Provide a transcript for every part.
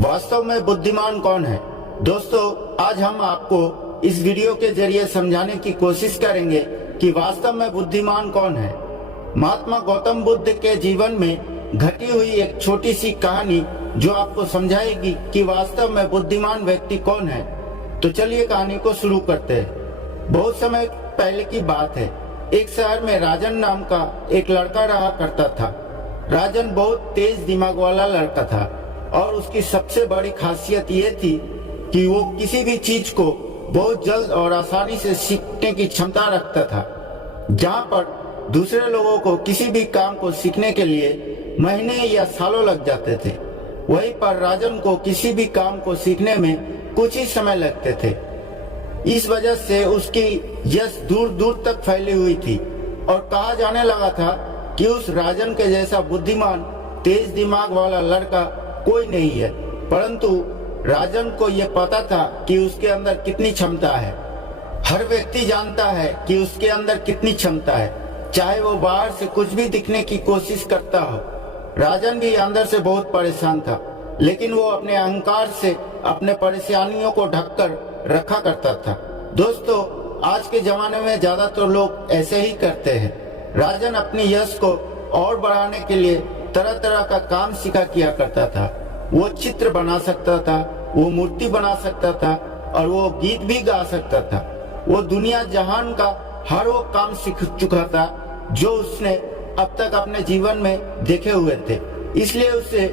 वास्तव में बुद्धिमान कौन है? दोस्तों, आज हम आपको इस वीडियो के जरिए समझाने की कोशिश करेंगे कि वास्तव में बुद्धिमान कौन है। महात्मा गौतम बुद्ध के जीवन में घटी हुई एक छोटी सी कहानी जो आपको समझाएगी कि वास्तव में बुद्धिमान व्यक्ति कौन है। तो चलिए कहानी को शुरू करते हैं। बहुत समय पहले की बात है। एक शहर में राजन नाम का एक लड़का रहा करता था। राजन बहुत तेज दिमाग वाला लड़का था और उसकी सबसे बड़ी खासियत ये थी कि वो किसी भी चीज को बहुत जल्द और आसानी से सीखने की क्षमता रखता था। जहाँ पर दूसरे लोगों को किसी भी काम को सीखने के लिए महीने या सालों लग जाते थे, वहीं पर राजन को किसी भी काम को सीखने में कुछ ही समय लगते थे। इस वजह से उसकी यश दूर दूर तक फैली हुई थी और कहा जाने लगा था कि उस राजन के जैसा बुद्धिमान तेज दिमाग वाला लड़का कोई नहीं है। परंतु राजन को यह पता था कि उसके अंदर कितनी क्षमता है। हर व्यक्ति जानता है कि उसके अंदर कितनी क्षमता है, चाहे वो बाहर से कुछ भी दिखने की कोशिश करता हो। राजन भी अंदर से बहुत परेशान था, लेकिन वो अपने अहंकार से अपने परेशानियों को ढककर रखा करता था। दोस्तों, आज के जमाने में ज्यादातर लोग ऐसे ही करते हैं। राजन अपनी यश को और बढ़ाने के लिए तरह तरह का काम सीखा किया करता था। वो चित्र बना सकता था, वो मूर्ति बना सकता था और वो गीत भी गा सकता था। वो दुनिया जहान का हर वो काम सीख चुका था जो उसने अब तक अपने जीवन में देखे हुए थे। इसलिए उसे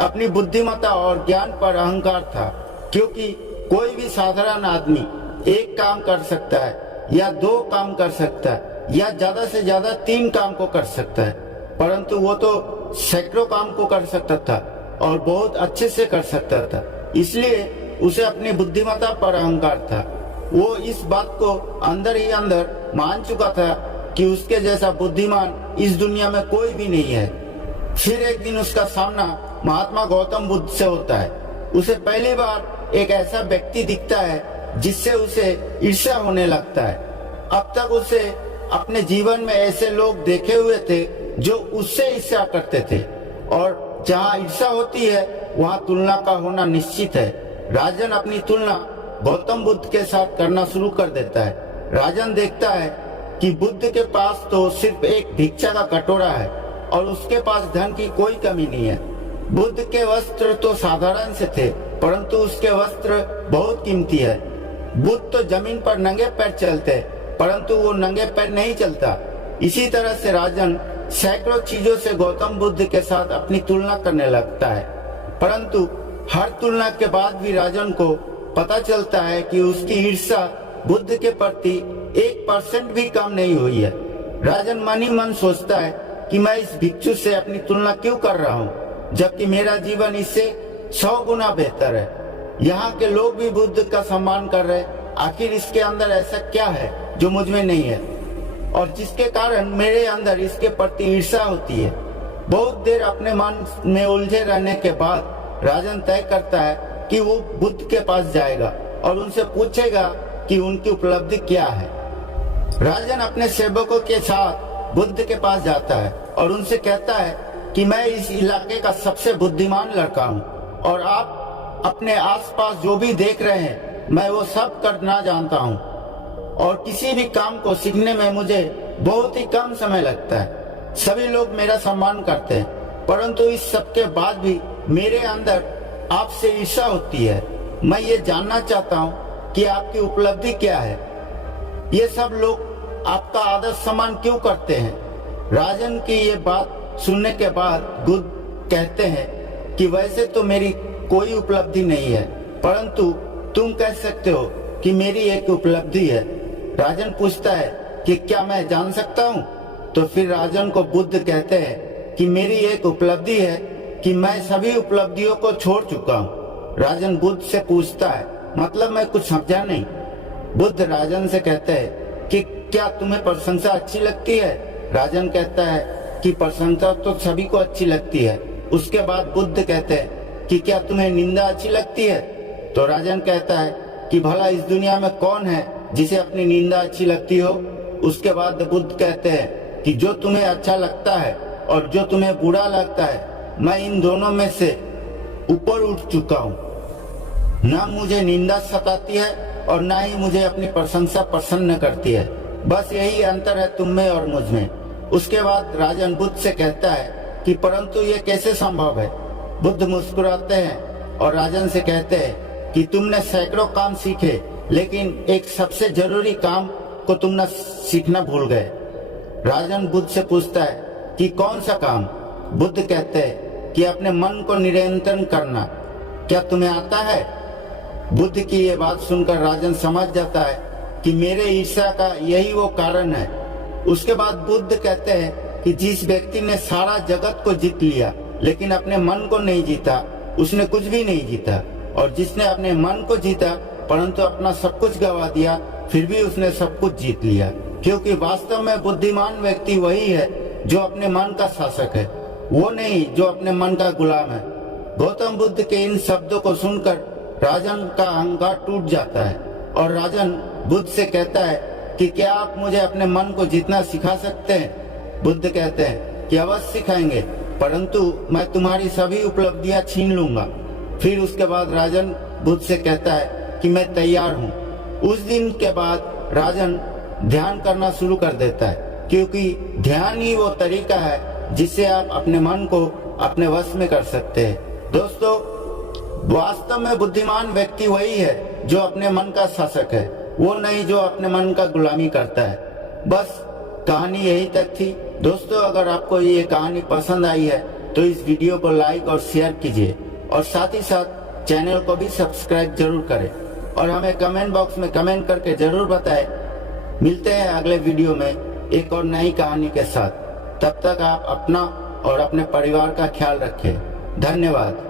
अपनी बुद्धिमत्ता और ज्ञान पर अहंकार था, क्योंकि कोई भी साधारण आदमी एक काम कर सकता है या दो काम कर सकता है या ज्यादा से ज्यादा 3 काम को कर सकता है, परंतु वो तो सैकड़ों काम को कर सकता था और बहुत अच्छे से कर सकता था। इसलिए उसे अपनी बुद्धिमत्ता पर अहंकार था। वो इस बात को अंदर ही अंदर मान चुका था कि उसके जैसा बुद्धिमान इस दुनिया में कोई भी नहीं है। फिर एक दिन उसका सामना महात्मा गौतम बुद्ध से होता है। उसे पहली बार एक ऐसा व्यक्ति दिखता है जिससे उसे ईर्ष्या होने लगता है। अब तक उसे अपने जीवन में ऐसे लोग देखे हुए थे जो उससे ईर्ष्या करते थे, और जहाँ ईर्ष्या होती है वहाँ तुलना का होना निश्चित है। राजन अपनी तुलना गौतम बुद्ध के साथ करना शुरू कर देता है। राजन देखता है कि बुद्ध के पास तो सिर्फ एक भिक्षा का कटोरा है और उसके पास धन की कोई कमी नहीं है। बुद्ध के वस्त्र तो साधारण से थे, परंतु उसके वस्त्र बहुत कीमती है। बुद्ध तो जमीन पर नंगे पैर चलते, परंतु वो नंगे पैर नहीं चलता। इसी तरह से राजन सैकड़ों चीजों से गौतम बुद्ध के साथ अपनी तुलना करने लगता है, परंतु हर तुलना के बाद भी राजन को पता चलता है कि उसकी ईर्ष्या बुद्ध के प्रति 1% भी कम नहीं हुई है। राजन मन ही मन सोचता है कि मैं इस भिक्षु से अपनी तुलना क्यों कर रहा हूँ, जबकि मेरा जीवन इससे 100 गुना बेहतर है। यहाँ के लोग भी बुद्ध का सम्मान कर रहे, आखिर इसके अंदर ऐसा क्या है जो मुझ में नहीं है और जिसके कारण मेरे अंदर इसके प्रति ईर्ष्या होती है। बहुत देर अपने मन में उलझे रहने के बाद राजन तय करता है कि वो बुद्ध के पास जाएगा और उनसे पूछेगा कि उनकी उपलब्धि क्या है। राजन अपने सेवकों के साथ बुद्ध के पास जाता है और उनसे कहता है कि मैं इस इलाके का सबसे बुद्धिमान लड़का हूँ और आप अपने आसपास जो भी देख रहे हैं मैं वो सब करना जानता हूँ और किसी भी काम को सीखने में मुझे बहुत ही कम समय लगता है। सभी लोग मेरा सम्मान करते हैं, परंतु इस सब के बाद भी मेरे अंदर आपसे ईर्ष्या होती है। मैं ये जानना चाहता हूँ कि आपकी उपलब्धि क्या है। ये सब लोग आपका आदर सम्मान क्यों करते हैं? राजन की ये बात सुनने के बाद बुद्ध कहते हैं कि वैसे तो मेरी कोई उपलब्धि नहीं है, परंतु तुम कह सकते हो कि मेरी एक उपलब्धि है। राजन पूछता है कि क्या मैं जान सकता हूँ? तो फिर राजन को बुद्ध कहते हैं कि मेरी एक उपलब्धि है कि मैं सभी उपलब्धियों को छोड़ चुका हूँ। राजन बुद्ध से पूछता है, मतलब मैं कुछ समझा नहीं। बुद्ध राजन से कहते हैं कि क्या तुम्हें प्रशंसा अच्छी लगती है? राजन कहता है कि प्रशंसा तो सभी को अच्छी लगती है। उसके बाद बुद्ध कहते हैं कि क्या तुम्हें निंदा अच्छी लगती है? तो राजन कहता है कि भला इस दुनिया में कौन है जिसे अपनी निंदा अच्छी लगती हो? उसके बाद बुद्ध कहते हैं कि जो तुम्हें अच्छा लगता है और जो तुम्हें बुरा लगता है, मैं इन दोनों में से ऊपर उठ चुका हूँ। ना मुझे निंदा सताती है और ना ही मुझे अपनी प्रशंसा प्रसन्न करती है। बस यही अंतर है तुम में और मुझ में। उसके बाद राजन बुद्ध से कहता है कि परंतु ये कैसे संभव है। बुद्ध मुस्कुराते हैं और राजन से कहते हैं कि तुमने सैकड़ों काम सीखे, लेकिन एक सबसे जरूरी काम को तुम न सीखना भूल गए। राजन बुद्ध से पूछता है कि कौन सा काम। बुद्ध कहते हैं कि अपने मन को नियंत्रण करना। क्या तुम्हें आता है? बुद्ध की ये बात सुनकर राजन समझ जाता है कि मेरे ईर्ष्या का यही वो कारण है। उसके बाद बुद्ध कहते हैं कि जिस व्यक्ति ने सारा जगत को जीत लिया लेकिन अपने मन को नहीं जीता, उसने कुछ भी नहीं जीता। और जिसने अपने मन को जीता परंतु अपना सब कुछ गवा दिया, फिर भी उसने सब कुछ जीत लिया। क्योंकि वास्तव में बुद्धिमान व्यक्ति वही है जो अपने मन का शासक है, वो नहीं जो अपने मन का गुलाम है। गौतम बुद्ध के इन शब्दों को सुनकर राजन का अहंकार टूट जाता है और राजन बुद्ध से कहता है कि क्या आप मुझे अपने मन को जीतना सिखा सकते हैं? बुद्ध कहते हैं कि अवश्य सिखाएंगे, परंतु मैं तुम्हारी सभी उपलब्धियां छीन लूंगा। फिर उसके बाद राजन बुद्ध से कहता है कि मैं तैयार हूँ। उस दिन के बाद राजन ध्यान करना शुरू कर देता है, क्योंकि ध्यान ही वो तरीका है जिससे आप अपने मन को अपने वश में कर सकते हैं। दोस्तों, वास्तव में बुद्धिमान व्यक्ति वही है जो अपने मन का शासक है, वो नहीं जो अपने मन का गुलामी करता है। बस कहानी यही तक थी। दोस्तों, अगर आपको ये कहानी पसंद आई है तो इस वीडियो को लाइक और शेयर कीजिए और साथ ही साथ चैनल को भी सब्सक्राइब जरूर करें और हमें कमेंट बॉक्स में कमेंट करके जरूर बताएं। मिलते हैं अगले वीडियो में एक और नई कहानी के साथ। तब तक आप अपना और अपने परिवार का ख्याल रखें। धन्यवाद।